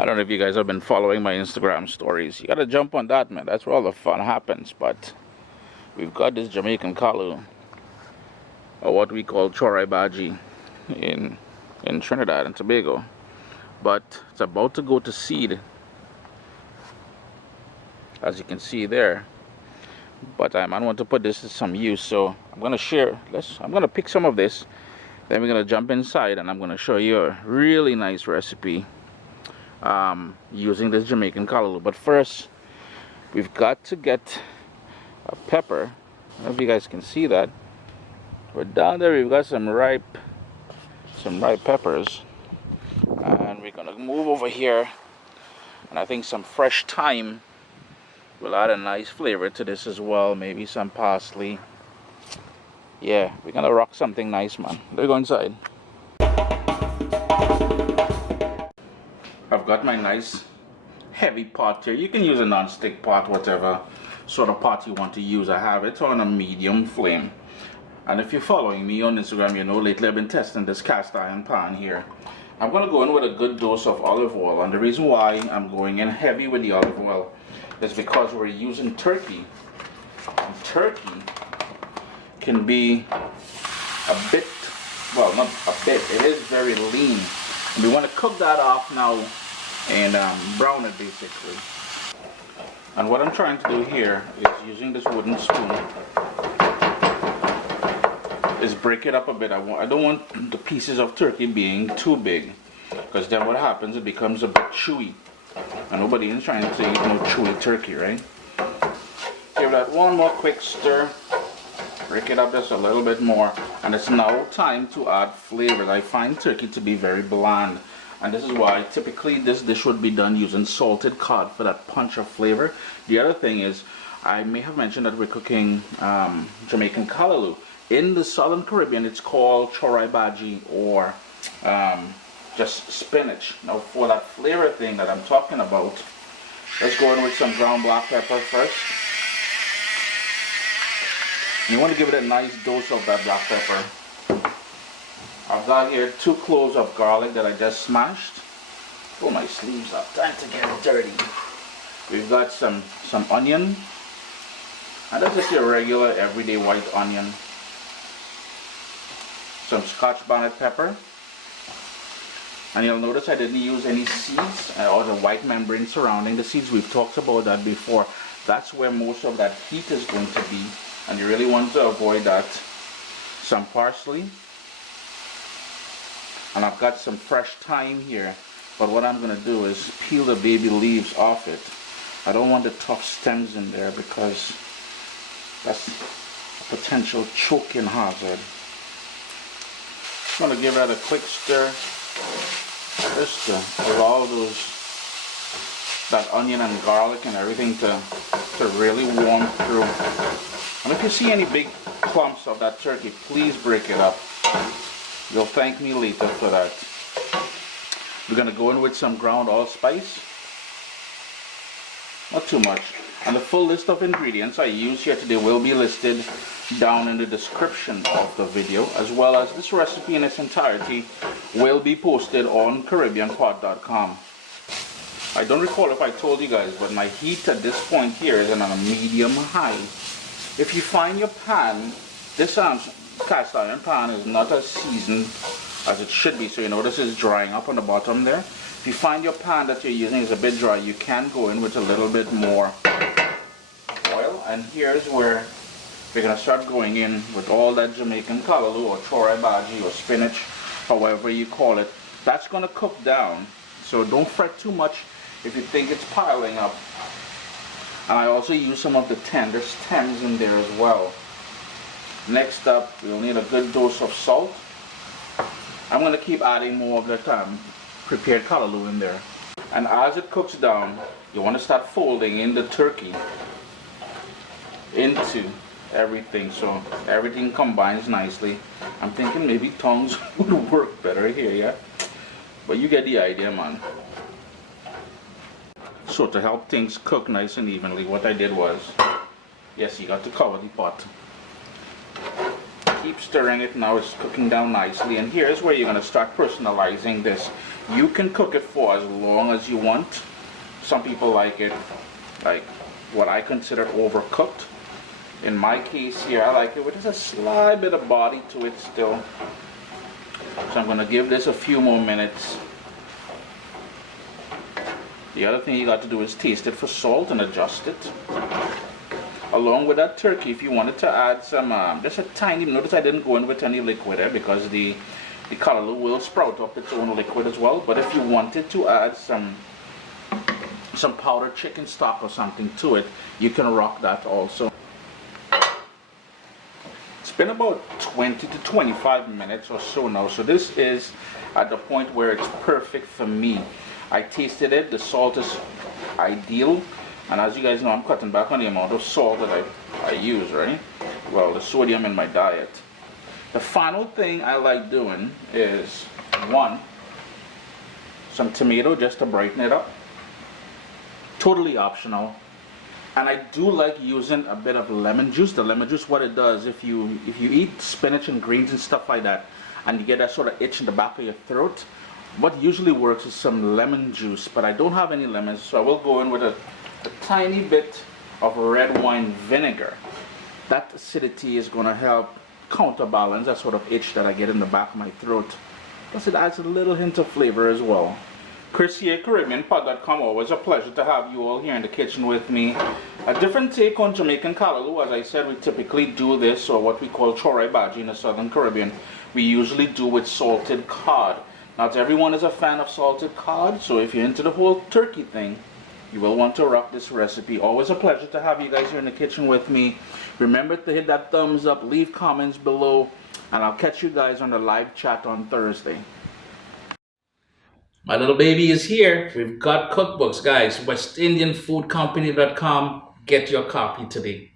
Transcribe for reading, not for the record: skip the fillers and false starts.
I don't know if you guys have been following my Instagram stories. You gotta jump on that, man. That's where all the fun happens. But we've got this Jamaican Callaloo, or what we call chorai baji in Trinidad and Tobago. But it's about to go to seed, as you can see there. But I want to put this to some use, so I'm gonna share. I'm gonna pick some of this. Then we're gonna jump inside, and I'm gonna show you a really nice recipe using this Jamaican Callaloo. But first, we've got to get a pepper. I don't know if you guys can see that. But down there we've got some ripe peppers, and we're gonna move over here, and I think some fresh thyme will add a nice flavor to this as well. Maybe some parsley. Yeah, we're gonna rock something nice, man. Let's go inside. I've got my nice heavy pot here. You can use a non-stick pot, whatever sort of pot you want to use. I have it on a medium flame. And if you're following me on Instagram, you know lately I've been testing this cast iron pan here. I'm going to go in with a good dose of olive oil. And the reason why I'm going in heavy with the olive oil is because we're using turkey. And turkey can be a bit, well, not a bit, it is very lean. And we want to cook that off now and brown it basically. And what I'm trying to do here is using this wooden spoon is break it up a bit. I don't want the pieces of turkey being too big, because then what happens, it becomes a bit chewy, and nobody is trying to eat no chewy turkey, right? Give that one more quick stir, break it up just a little bit more, and it's now time to add flavors. I find turkey to be very bland, and this is why typically this dish would be done using salted cod for that punch of flavor. The other thing is, I may have mentioned that we're cooking Jamaican Callaloo. In the Southern Caribbean, it's called chorai baji, or just spinach. Now for that flavor thing that I'm talking about, let's go in with some ground black pepper first. You want to give it a nice dose of that black pepper. I've got here 2 cloves of garlic that I just smashed. Pull my sleeves up, time to get it dirty. We've got some onion, and that's just your regular everyday white onion. Some scotch bonnet pepper, and you'll notice I didn't use any seeds or the white membrane surrounding the seeds. We've talked about that before. That's where most of that heat is going to be, and you really want to avoid that. Some parsley, and I've got some fresh thyme here, but what I'm going to do is peel the baby leaves off it. I don't want the tough stems in there because that's a potential choking hazard. I'm going to give that a quick stir just to allow that onion and garlic and everything to really warm through. And if you see any big clumps of that turkey, please break it up. You'll thank me later for that. We're going to go in with some ground allspice. Not too much. And the full list of ingredients I use here today will be listed down in the description of the video, as well as this recipe in its entirety will be posted on caribbeanpot.com. I don't recall if I told you guys, but my heat at this point here is on a medium high. If you find your pan, this cast iron pan is not as seasoned as it should be, so you notice it's drying up on the bottom there. If you find your pan that you're using is a bit dry, you can go in with a little bit more oil. And here's where we're going to start going in with all that Jamaican Callaloo or chorai baji or spinach, however you call it. That's going to cook down, so don't fret too much if you think it's piling up. And I also use some of the tender stems in there as well. Next up, we'll need a good dose of salt. I'm going to keep adding more of that prepared callaloo in there. And as it cooks down, you want to start folding in the turkey into everything, so everything combines nicely. I'm thinking maybe tongs would work better here, yeah? But you get the idea, man. So to help things cook nice and evenly, what I did was, yes, you got to cover the pot. Keep stirring it. Now it's cooking down nicely, and here's where you're going to start personalizing this. You can cook it for as long as you want. Some people like it, like what I consider overcooked. In my case here, I like it with just a slight bit of body to it still. So I'm going to give this a few more minutes. The other thing you got to do is taste it for salt and adjust it. Along with that turkey, if you wanted to add some, just a tiny, notice I didn't go in with any liquid there because the callaloo will sprout up its own liquid as well. But if you wanted to add some powdered chicken stock or something to it, you can rock that also. It's been about 20 to 25 minutes or so now, so this is at the point where it's perfect for me. I tasted it, the salt is ideal, and as you guys know, I'm cutting back on the amount of salt that I use, right? Well, the sodium in my diet. The final thing I like doing is, one, some tomato just to brighten it up. Totally optional. And I do like using a bit of lemon juice. The lemon juice, what it does, if you eat spinach and greens and stuff like that, and you get that sort of itch in the back of your throat, what usually works is some lemon juice. But I don't have any lemons, so I will go in with a tiny bit of red wine vinegar. That acidity is going to help counterbalance that sort of itch that I get in the back of my throat. Plus it adds a little hint of flavor as well. Chris here, caribbeanpot.com. Always a pleasure to have you all here in the kitchen with me. A different take on Jamaican Callaloo. As I said, we typically do this, or what we call chorai baji in the Southern Caribbean. We usually do with salted cod. Not everyone is a fan of salted cod, so if you're into the whole turkey thing, you will want to rock this recipe. Always a pleasure to have you guys here in the kitchen with me. Remember to hit that thumbs up, leave comments below, and I'll catch you guys on the live chat on Thursday. My little baby is here. We've got cookbooks, guys. WestIndianFoodCompany.com. Get your copy today.